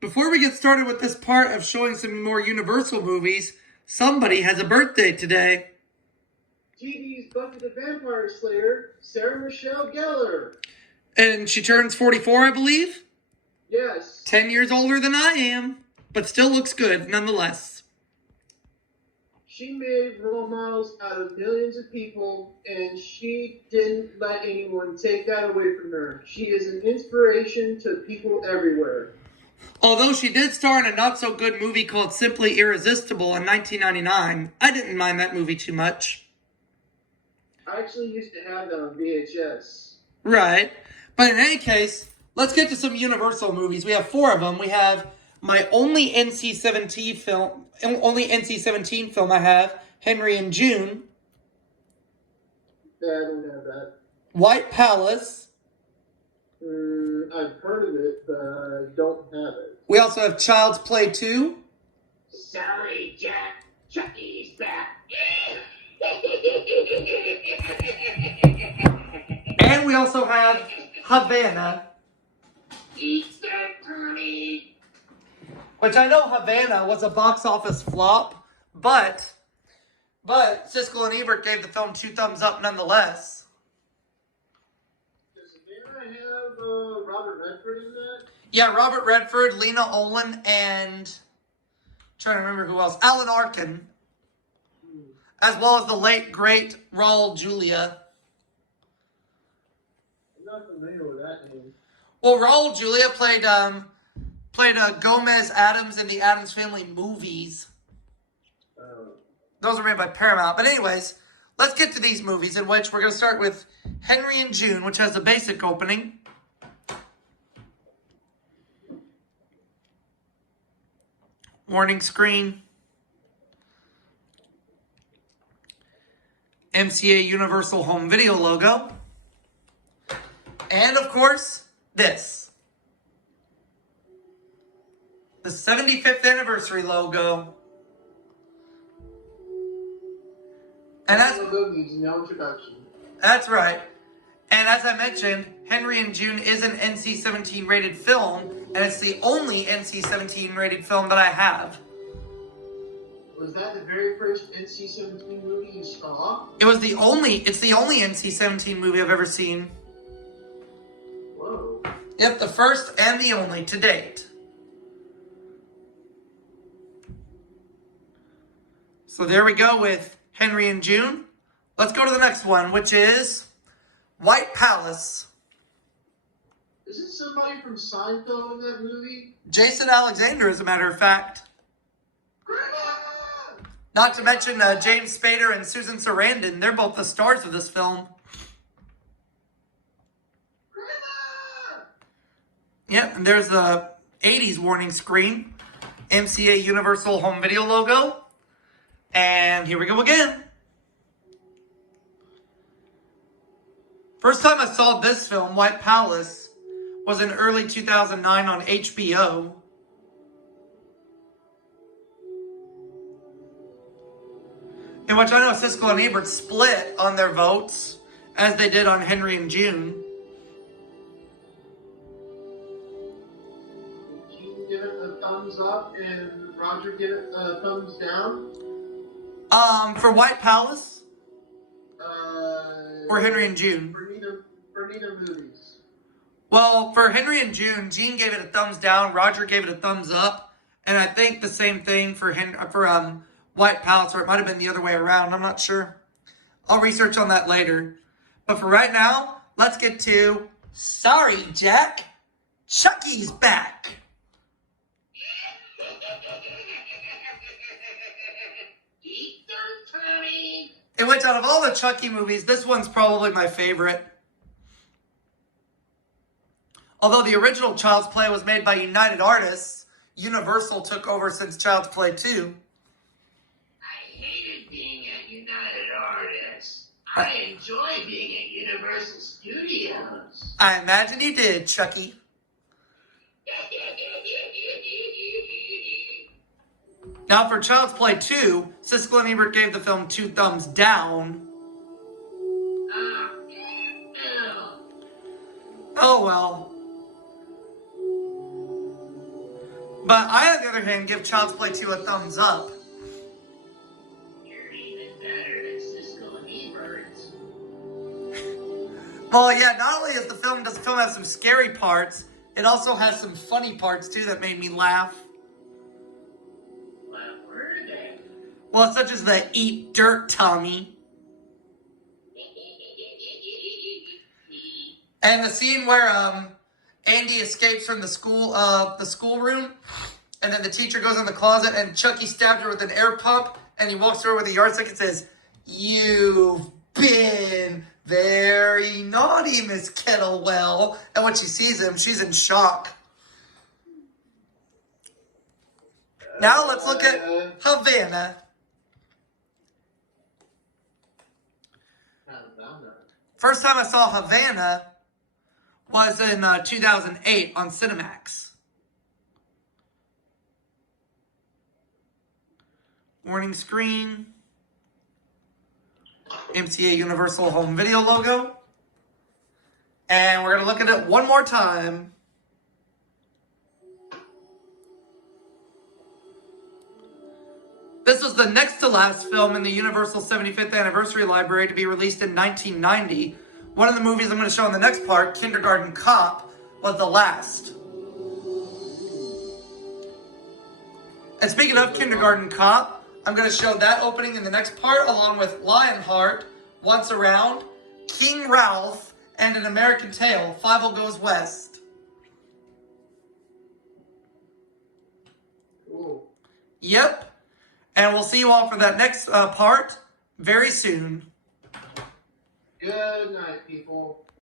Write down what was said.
Before we get started with this part of showing some more Universal movies, somebody has a birthday today. TV's Buffy the Vampire Slayer, Sarah Michelle Gellar. And she turns 44, I believe? Yes. 10 years older than I am, but still looks good nonetheless. She made role models out of millions of people, and she didn't let anyone take that away from her. She is an inspiration to people everywhere. Although she did star in a not-so-good movie called Simply Irresistible in 1999, I didn't mind that movie too much. I actually used to have that on VHS. Right. But in any case, let's get to some Universal movies. We have 4 of them. We have my only NC-17 film I have, Henry and June. Yeah, I don't have that. White Palace. I've heard of it, but I don't have it. We also have Child's Play 2. Sorry, Jack. Chucky's back. And we also have Havana. Easter Tony. Which I know Havana was a box office flop, but Siskel and Ebert gave the film 2 thumbs up nonetheless. Does Havana have Robert Redford in that? Yeah, Robert Redford, Lena Olin, and I'm trying to remember who else. Alan Arkin. As well as the late, great Raul Julia. I'm not familiar with that name. Well, Raul Julia played Gomez Adams in the Addams Family movies. Those are made by Paramount. But anyways, let's get to these movies, in which we're going to start with Henry and June, which has the basic opening. Warning screen. MCA Universal Home Video logo. And, of course, this. The 75th anniversary logo. And that logo needs no introduction. That's right. And as I mentioned, Henry and June is an NC-17 rated film, and it's the only NC-17 rated film that I have. Was that the very first NC-17 movie you saw? It's the only NC-17 movie I've ever seen. Whoa. Yep, the first and the only to date. So there we go with Henry and June. Let's go to the next one, which is White Palace. Isn't somebody from Seinfeld in that movie? Jason Alexander, as a matter of fact. Grandma! Not to mention James Spader and Susan Sarandon. They're both the stars of this film. Grandma! Yep, and there's the 80s warning screen. MCA Universal Home Video logo. And here we go again. First time I saw this film, White Palace, was in early 2009 on HBO. In which I know Siskel and Ebert split on their votes, as they did on Henry and June. Did you give it a thumbs up and Roger give it a thumbs down? For White Palace? Or Henry and June? For neither movies. Well, for Henry and June, Gene gave it a thumbs down, Roger gave it a thumbs up, and I think the same thing for White Palace, or it might have been the other way around, I'm not sure. I'll research on that later. But for right now, let's get to Sorry, Jack, Chucky's back. Easter Tony. In which, out of all the Chucky movies, this one's probably my favorite. Although the original Child's Play was made by United Artists, Universal took over since Child's Play 2. I hated being at United Artists. I enjoy being at Universal Studios. I imagine you did, Chucky. Now for Child's Play 2, Siskel and Ebert gave the film 2 thumbs down. Oh well. But I, on the other hand, give Child's Play 2 a thumbs up. You're even better than Cisco and Eberts. Well, yeah, not only does the film have some scary parts, it also has some funny parts, too, that made me laugh. What were they? Well, such as the eat dirt Tommy. And the scene where Andy escapes from the school room, and then the teacher goes in the closet, and Chucky stabbed her with an air pump, and he walks through with a yardstick and says, "You've been very naughty, Miss Kettlewell." And when she sees him, she's in shock. Now let's look at Havana. First time I saw Havana was in 2008 on Cinemax. Warning screen. MCA Universal Home Video logo. And we're going to look at it one more time. This was the next to last film in the Universal 75th Anniversary Library to be released in 1990. One of the movies I'm going to show in the next part, Kindergarten Cop, was the last. And speaking of Kindergarten Cop, I'm going to show that opening in the next part, along with Lionheart, Once Around, King Ralph, and An American Tail, Fievel Goes West. Cool. Yep. And we'll see you all for that next part very soon. Good night, people.